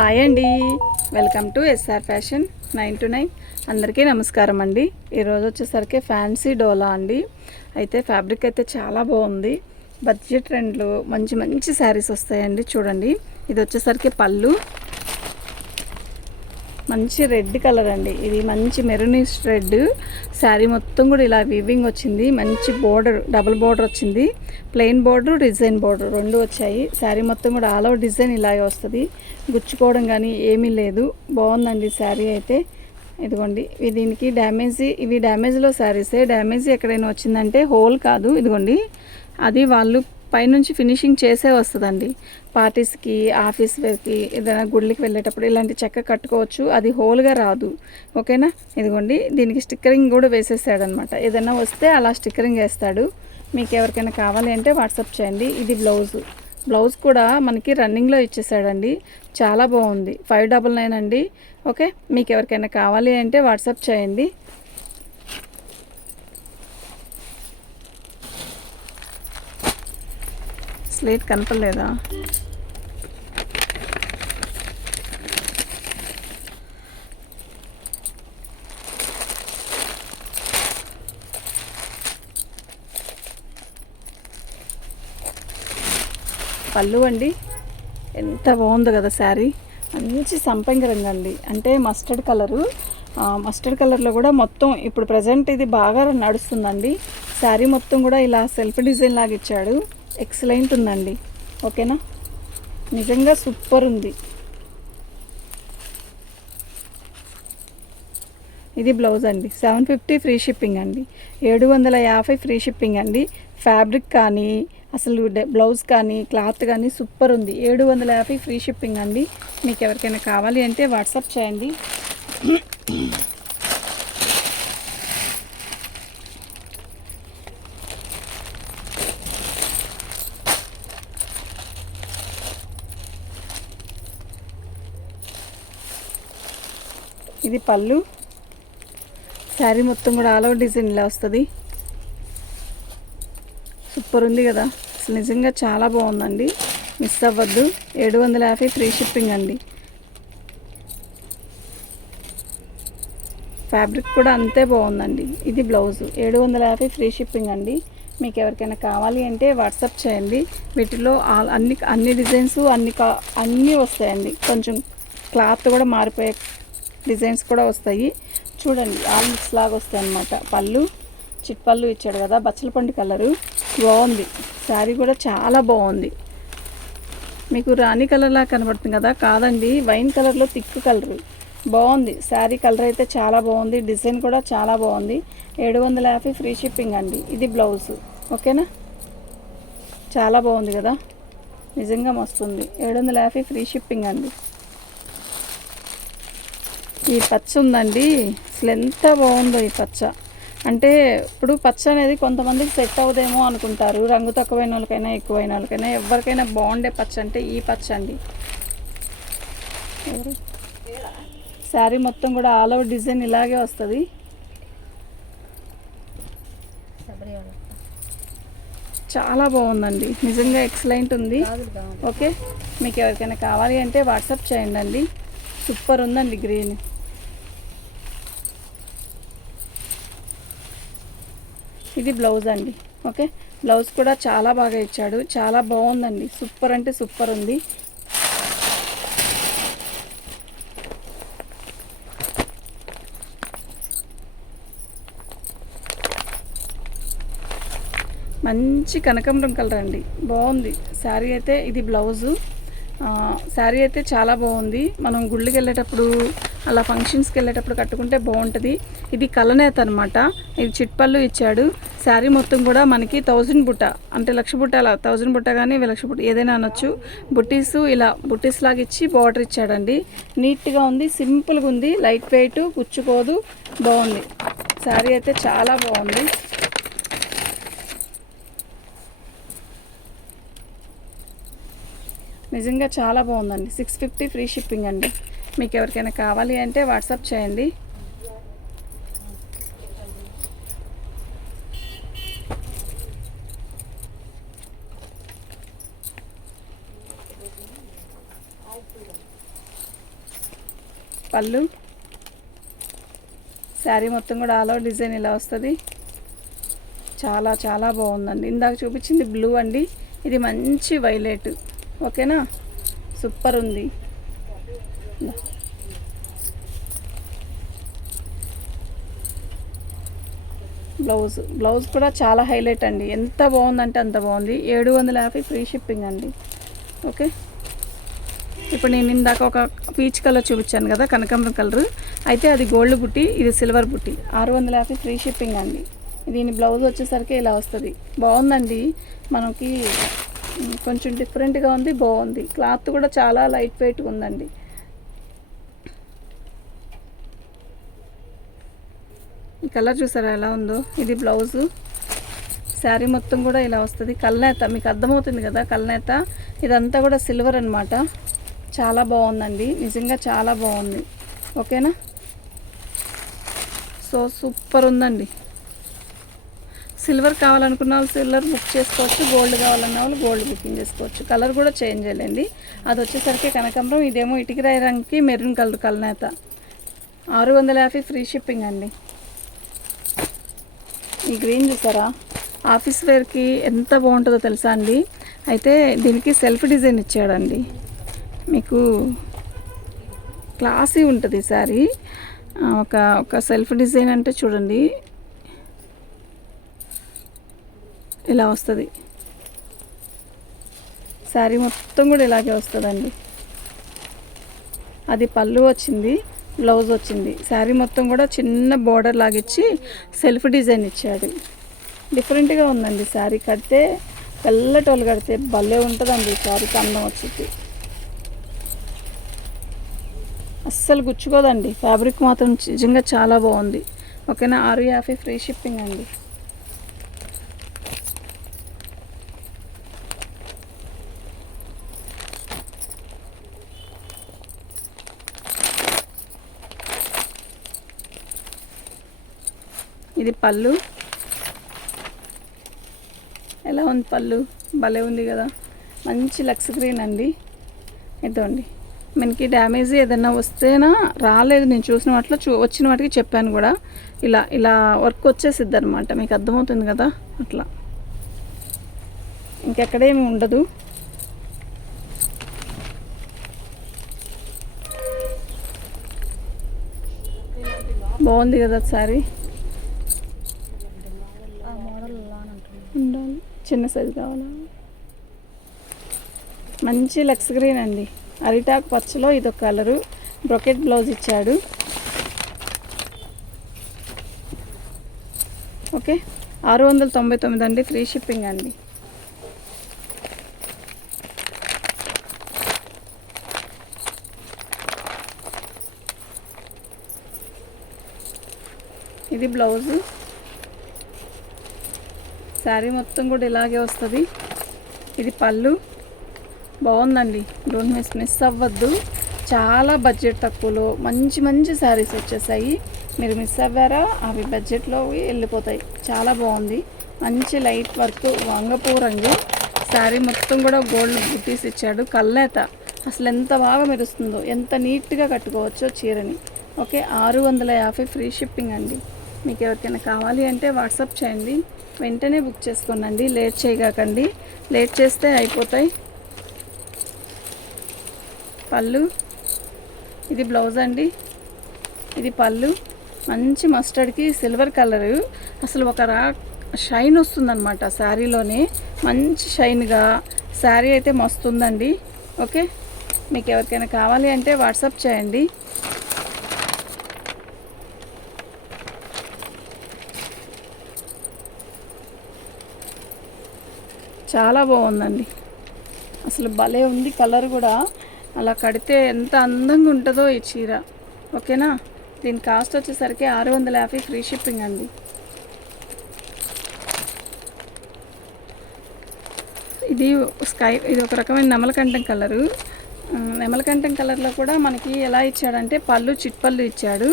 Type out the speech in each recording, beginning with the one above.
Hi అండి, welcome to SR fashion 9 to 9. అందరికీ నమస్కారం అండి. ఈరోజు వచ్చేసరికి ఫ్యాన్సీ డోలా అండి. అయితే ఫ్యాబ్రిక్ అయితే చాలా బాగుంది. బడ్జెట్ ట్రెండ్లో మంచి మంచి శారీస్ వస్తాయండి. చూడండి, ఇది వచ్చేసరికి పళ్ళు, మంచి రెడ్ కలర్ అండి. ఇది మంచి మెరూనిష్ రెడ్ శారీ మొత్తం కూడా ఇలా వీవింగ్ వచ్చింది. మంచి బోర్డర్, డబుల్ బోర్డర్ వచ్చింది. ప్లెయిన్ బోర్డర్, డిజైన్ బోర్డర్ రెండు వచ్చాయి. శారీ మొత్తం కూడా ఆల్ ఓవర్ డిజైన్ ఇలాగే వస్తుంది. గుచ్చుకోవడం కానీ ఏమీ లేదు. బాగుందండి శారీ అయితే. ఇదిగోండి, దీనికి డ్యామేజ్, ఇవి డ్యామేజ్లో శారీసే. డ్యామేజ్ ఎక్కడైనా వచ్చిందంటే హోల్ కాదు, ఇదిగోండి అది వాళ్ళు పైనుంచి ఫినిషింగ్ చేసే వస్తుందండి. పార్టీస్కి, ఆఫీస్ వేర్కి, ఏదైనా గుళ్ళకి వెళ్ళేటప్పుడు ఇలాంటి చెక్క కట్టుకోవచ్చు. అది హోల్గా రాదు, ఓకేనా. ఇదిగోండి, దీనికి స్టిక్కరింగ్ కూడా వేసేసాడనమాట. ఏదైనా వస్తే అలా స్టిక్కరింగ్ వేస్తాడు. మీకు ఎవరికైనా కావాలి అంటే వాట్సాప్ చేయండి. ఇది బ్లౌజ్ కూడా మనకి రన్నింగ్లో ఇచ్చేసాడండి. చాలా బాగుంది. 599 అండి. ఓకే, మీకు ఎవరికైనా కావాలి అంటే వాట్సాప్ చేయండి. స్లేట్ కనపడలేదా? పళ్ళు అండి, ఎంత బాగుందో కదా శారీ. మంచి సంపంగి రంగు అండి, అంటే మస్టర్డ్ కలరు. మస్టర్డ్ కలర్లో కూడా మొత్తం ఇప్పుడు ప్రజెంట్ ఇది బాగా నడుస్తుందండి. శారీ మొత్తం కూడా ఇలా సెల్ఫ్ డిజైన్ లాగా ఇచ్చాడు. ఎక్సలెంట్ ఉందండి, ఓకేనా. నిజంగా సూపర్ ఉంది. ఇది బ్లౌజ్ అండి. 750 ఫ్రీ షిప్పింగ్ అండి. 750 ఫ్రీ షిప్పింగ్ అండి. ఫ్యాబ్రిక్ కానీ అసలు బ్లౌజ్ కానీ క్లాత్ కానీ సూపర్ ఉంది. 750 ఫ్రీ షిప్పింగ్ అండి. మీకు ఎవరికైనా కావాలి అంటే వాట్సాప్ చేయండి. ఇది పళ్ళు, శారీ మొత్తం కూడా ఆల్ ఓవర్ డిజైన్ ఇలా వస్తుంది. సూపర్ ఉంది కదా, అసలు నిజంగా చాలా బాగుందండి. మిస్ అవ్వద్దు. 750 ఫ్రీ షిప్పింగ్ అండి. ఫ్యాబ్రిక్ కూడా అంతే బాగుందండి. ఇది బ్లౌజు. 750 ఫ్రీ షిప్పింగ్ అండి. మీకు ఎవరికైనా కావాలి అంటే వాట్సాప్ చేయండి. వీటిలో అన్ని డిజైన్స్ అన్నీ వస్తాయండి. కొంచెం క్లాత్ కూడా మారిపోయే డిజైన్స్ కూడా వస్తాయి. చూడండి, ఆల్ మిక్స్ లాగా వస్తాయి అన్నమాట. పళ్ళు చిట్ పళ్ళు ఇచ్చాడు కదా, బచ్చలపండు కలరు. బాగుంది శారీ కూడా, చాలా బాగుంది. మీకు రాణి కలర్లా కనబడుతుంది కదా, కాదండి, వైన్ కలర్లో థిక్ కలరు. బాగుంది శారీ. కలర్ అయితే చాలా బాగుంది. డిజైన్ కూడా చాలా బాగుంది. 750 ఫ్రీ షిప్పింగ్ అండి. ఇది బ్లౌజు, ఓకేనా. చాలా బాగుంది కదా, నిజంగా మస్తుంది. 750 ఫ్రీ షిప్పింగ్ అండి. ఈ పచ్చ ఉందండి, అసలు ఎంత బాగుందో ఈ పచ్చ. అంటే ఇప్పుడు పచ్చ అనేది కొంతమందికి సెట్ అవుదేమో అనుకుంటారు. రంగు తక్కువైన వాళ్ళకైనా ఎక్కువైన వాళ్ళకైనా ఎవరికైనా బాగుండే పచ్చ అంటే ఈ పచ్చ అండి. శారీ మొత్తం కూడా ఆల్ ఓవర్ డిజైన్ ఇలాగే వస్తుంది. చాలా బాగుందండి, నిజంగా ఎక్సలెంట్ ఉంది. ఓకే, మీకు ఎవరికైనా కావాలి అంటే వాట్సాప్ చేయండి అండి. సూపర్ ఉందండి గ్రీన్. ఇది బ్లౌజ్ అండి. ఓకే, బ్లౌజ్ కూడా చాలా బాగా ఇచ్చాడు. చాలా బాగుందండి. సూపర్ అంటే సూపర్ ఉంది. మంచి కనకాంబరం కలర్ అండి, బాగుంది శారీ అయితే. ఇది బ్లౌజు. శారీ అయితే చాలా బాగుంది. మనం గుళ్ళకి వెళ్ళేటప్పుడు, అలా ఫంక్షన్స్కి వెళ్ళేటప్పుడు కట్టుకుంటే బాగుంటుంది. ఇది కలనేత అనమాట. ఇది చిట్పళ్ళు ఇచ్చాడు. శారీ మొత్తం కూడా మనకి 1000 బుట్ట, అంటే 1,00,000 బుట్ట, అలా 1000 బుట్ట కానీ 1,00,000 బుట్ట ఏదైనా అనొచ్చు. బుట్టీస్ ఇలా బుట్టీస్ లాగా ఇచ్చి బార్డర్ ఇచ్చాడండి. నీట్గా ఉంది, సింపుల్గా ఉంది, లైట్ వెయిట్, గుచ్చుకోదు, బాగుంది. శారీ అయితే చాలా బాగుంది. నిజంగా చాలా బాగుందండి. 650 ఫ్రీ షిప్పింగ్ అండి. మీకు ఎవరికైనా కావాలి అంటే వాట్సాప్ చేయండి. పళ్ళు. శారీ మొత్తం కూడా ఆల్ ఓవర్ డిజైన్ ఇలా వస్తుంది. చాలా చాలా బాగుందండి. ఇందాక చూపించింది బ్లూ అండి, ఇది మంచి వైలెట్. ఓకేనా, సూపర్ ఉంది. బ్లౌజ్ కూడా చాలా హైలైట్ అండి. ఎంత బాగుందంటే అంత బాగుంది. 750 ఫ్రీ షిప్పింగ్ అండి. ఓకే, ఇప్పుడు నేను ఇందాక ఒక పీచ్ కలర్ చూపించాను కదా, కనకాంబరం కలర్, అయితే అది గోల్డ్ బుట్టి, ఇది సిల్వర్ బుట్టి. 650 ఫ్రీ షిప్పింగ్ అండి. దీని బ్లౌజ్ వచ్చేసరికి ఇలా వస్తుంది. బాగుందండి, మనకి కొంచెం డిఫరెంట్గా ఉంది, బాగుంది. క్లాత్ కూడా చాలా లైట్ వెయిట్గా ఉందండి. ఈ కలర్ చూసారా ఎలా ఉందో. ఇది బ్లౌజు. శారీ మొత్తం కూడా ఇలా వస్తుంది. కల్నేత మీకు అర్థమవుతుంది కదా, కల్నేత. ఇదంతా కూడా సిల్వర్ అనమాట. చాలా బాగుందండి, నిజంగా చాలా బాగుంది. ఓకేనా, సో సూపర్ ఉందండి. సిల్వర్ కావాలనుకున్న వాళ్ళు సిల్వర్ బుక్ చేసుకోవచ్చు, గోల్డ్ కావాలన్న వాళ్ళు గోల్డ్ బుకింగ్ చేసుకోవచ్చు. కలర్ కూడా చేంజ్ చేయాలండి. అది వచ్చేసరికి కనకాంబరం, ఇదేమో ఇటుకరాయి రంగుకి మెరూన్ కలర్ కల్నేత. 650 ఫ్రీ షిప్పింగ్ అండి. ఈ గ్రీన్ చూసారా, ఆఫీస్ వేర్కి ఎంత బాగుంటుందో తెలుసా అండి. అయితే దీనికి సెల్ఫ్ డిజైన్ ఇచ్చాడండి, మీకు క్లాసీ ఉంటుంది శారీ. ఒక సెల్ఫ్ డిజైన్ అంటే చూడండి ఇలా వస్తుంది. శారీ మొత్తం కూడా ఇలాగే వస్తుందండి. అది పళ్ళు వచ్చింది, బ్లౌజ్ వచ్చింది. శారీ మొత్తం కూడా చిన్న బోర్డర్ లాగిచ్చి సెల్ఫ్ డిజైన్ ఇచ్చాడు. డిఫరెంట్గా ఉందండి. శారీ కడితే తెల్లటోళ్ళు కడితే భలే ఉంటుందండి. శారీకి అందం వచ్చింది, అస్సలు గుచ్చుకోదండి. ఫ్యాబ్రిక్ మాత్రం నిజంగా చాలా బాగుంది. ఓకేనా, 650 ఫ్రీ షిప్పింగ్ అండి. ఇది పళ్ళు. ఎలా ఉంది పళ్ళు, భలే ఉంది కదా, మంచి లక్స్ గ్రీన్ అండి. ఇదండి, మనకి డ్యామేజ్ ఏదన్నా వస్తేనా రాలేదు, నేను చూసిన వాటిలో వచ్చిన వాటికి చెప్పాను కూడా. ఇలా ఇలా వర్క్ వచ్చేసిద్ది అనమాట, మీకు అర్థమవుతుంది కదా. అట్లా ఇంకెక్కడేమి ఉండదు. బాగుంది కదా శారీ. ఉండాలి, చిన్న సైజు కావాలా. మంచి లక్స్ గ్రీన్ అండి, అరిటాకు పచ్చలో ఇదొక కలరు. బ్రొకెట్ బ్లౌజ్ ఇచ్చాడు. ఓకే, 699 అండి, ఫ్రీ షిప్పింగ్ అండి. ఇది బ్లౌజు. శారీ మొత్తం కూడా ఇలాగే వస్తుంది. ఇది పళ్ళు. బాగుందండి, డోంట్ మిస్ అవ్వద్దు. చాలా బడ్జెట్ తక్కువలో మంచి మంచి శారీస్ వచ్చేసాయి. మీరు మిస్ అవ్వారా, అవి బడ్జెట్లో వెళ్ళిపోతాయి. చాలా బాగుంది, మంచి లైట్ వర్క్, వంగపూ రంగు. శారీ మొత్తం కూడా గోల్డ్ బుట్టీస్ ఇచ్చాడు. కల్లేత అసలు ఎంత బాగా మెరుస్తుందో, ఎంత నీట్గా కట్టుకోవచ్చో చీరని. ఓకే, 650 ఫ్రీ షిప్పింగ్ అండి. మీకు ఎవరికైనా కావాలి అంటే వాట్సాప్ చేయండి, వెంటనే బుక్ చేసుకోండి. లేట్ చేయకండి, లేట్ చేస్తే అయిపోతాయి. పళ్ళు. ఇది బ్లౌజ్ అండి, ఇది పళ్ళు. మంచి మస్టర్డ్కి సిల్వర్ కలరు. అసలు ఒక షైన్ వస్తుందన్నమాట శారీలోనే, మంచి షైన్గా. శారీ అయితే మస్తుందండి. ఓకే, మీకు ఎవరికైనా కావాలి అంటే వాట్సాప్ చేయండి. చాలా బాగుందండి, అసలు భలే ఉంది. కలర్ కూడా అలా కడితే ఎంత అందంగా ఉంటుందో ఈ చీర. ఓకేనా, దీని కాస్ట్ వచ్చేసరికి 650 ఫ్రీ షిప్పింగ్ అండి. ఇది ఇది ఒక రకమైన నెమలకంఠం కలరు. నెమలకంఠం కలర్లో కూడా మనకి ఎలా ఇచ్చాడంటే పళ్ళు చిట్పళ్ళు ఇచ్చాడు.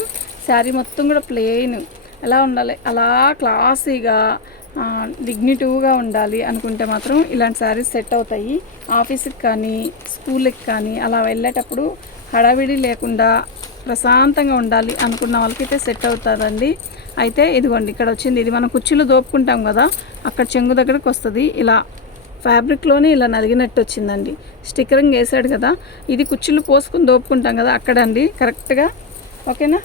శారీ మొత్తం కూడా ప్లెయిన్. ఎలా ఉండాలి, అలా క్లాసీగా డిగ్నిటివ్గా ఉండాలి అనుకుంటే మాత్రం ఇలాంటి శారీస్ సెట్ అవుతాయి. ఆఫీస్కి కానీ స్కూల్కి కానీ అలా వెళ్ళేటప్పుడు హడావిడి లేకుండా ప్రశాంతంగా ఉండాలి అనుకున్న వాళ్ళకైతే సెట్ అవుతుందండి. అయితే ఇదిగోండి ఇక్కడ వచ్చింది, ఇది మనం కుర్చీలు దోపుకుంటాం కదా, అక్కడ చెంగు దగ్గరకు వస్తుంది. ఇలా ఫ్యాబ్రిక్లోనే ఇలా నలిగినట్టు వచ్చిందండి. స్టిక్కరింగ్ వేసాడు కదా, ఇది కుర్చీలు పోసుకుని దోపుకుంటాం కదా అక్కడండి కరెక్ట్గా. ఓకేనా,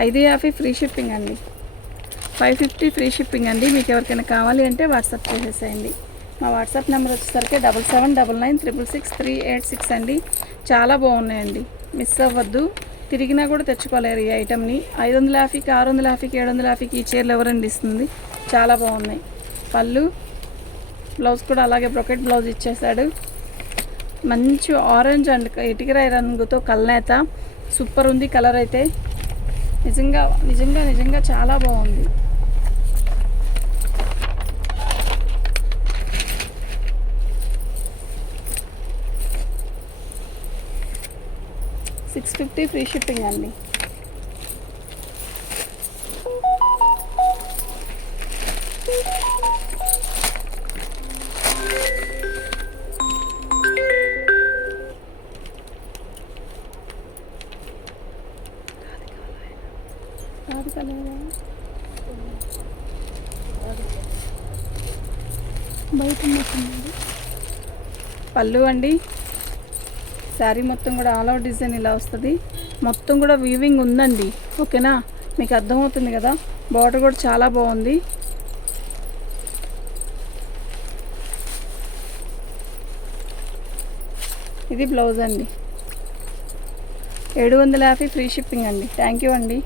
550 ఫ్రీ షిప్పింగ్ అండి, 550 ఫ్రీ షిప్పింగ్ అండి. మీకు ఎవరికైనా కావాలి అంటే వాట్సాప్ చేసేసేయండి. మా వాట్సాప్ నెంబర్ వచ్చేసరికి 7799666386 అండి. చాలా బాగున్నాయండి, మిస్ అవ్వద్దు. తిరిగినా కూడా తెచ్చుకోలేరు ఈ ఐటమ్ని. 550కి 650కి 750కి ఈ చీరలు ఎవరండి ఇస్తుంది. చాలా బాగున్నాయి. పళ్ళు బ్లౌజ్ కూడా అలాగే బ్రొకెట్ బ్లౌజ్ ఇచ్చేసాడు. మంచి ఆరెంజ్ అండ్ ఇటుకరాయి రంగుతో కల్నేత సూపర్ ఉంది. కలర్ అయితే నిజంగా నిజంగా నిజంగా చాలా బాగుంది. $650 ఫ్రీ షిప్పింగ్ అండి. బయట పళ్ళు అండి. శారీ మొత్తం కూడా ఆల్ అవుట్ డిజైన్ ఇలా వస్తుంది. మొత్తం కూడా వీవింగ్ ఉందండి. ఓకేనా, మీకు అర్థమవుతుంది కదా. బార్డర్ కూడా చాలా బాగుంది. ఇది బ్లౌజ్ అండి. 750 ఫ్రీ షిప్పింగ్ అండి. థ్యాంక్ యూ అండి.